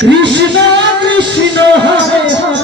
Krishna Krishna Hare Hare.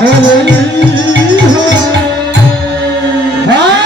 Hallelujah.